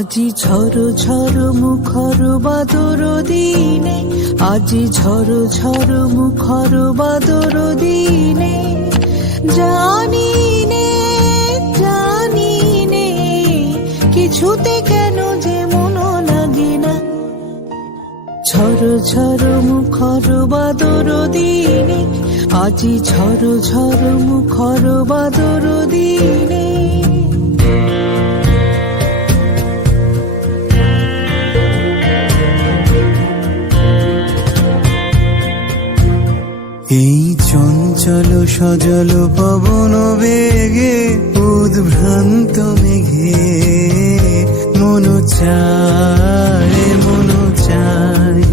আজি ঝড় ঝড় মুখর বাদর দিনে, আজি ঝড় ঝড় মুখর বাদর দিনে, জানি নে কিছুতে কেন যে মন লাগে না। ঝড় ঝড় মুখর বাদর দিনে, আজি ঝড় ঝড় মুখর বাদর দিনে। এই চঞ্চল সজল পবন বেগে, উদ্ভ্রান্ত মেঘে মন চায় মন চায়।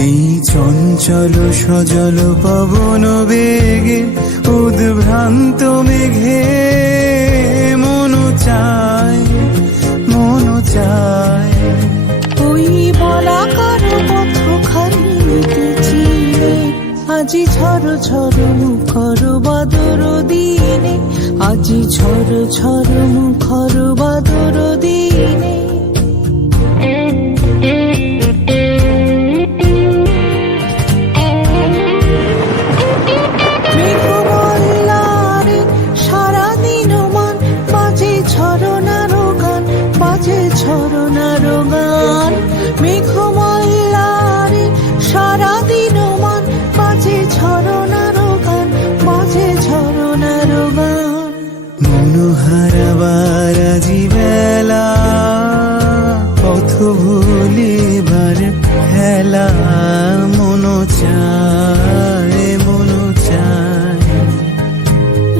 এই চঞ্চল সজল পবন বেগে, উদ্ভ্রান্ত মেঘে মন চায় মন চায়। ওই বলাকার পথখানি চিনে, আজি ঝড় ঝড় মুখর বাদর দিনে, আজি ঝড় ঝড় মুখর বাদর দিনে। মেঘমল্লারে সারাদিন মান বাজে ঝরনার গান, বাজে ঝরনার গান। মেঘমল্লারে সারাদিন মান বাজে ঝরনার গান, বাজে ঝরনার গান। মনোহারাবার আজি বেলা, পথ ভুলিবার খেলা, মন চায় মন চায়।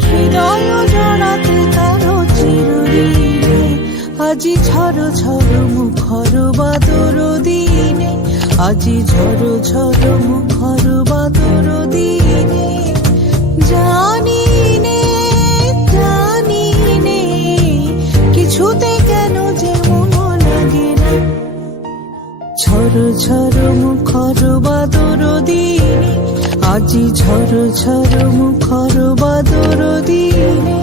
হৃদয় জড়াতে কারো চিরদিনে, আজি ঝড় ঝড় মুখর বাদর দিনে, আজি ঝড় ঝড় মুখর বাদর দিনে। জানি নে কিছুতে কেন যে মন লাগে না। ঝড় ঝড় মুখর বাদর দিনে, আজি ঝড় ঝড় মুখর বাদর দিনে।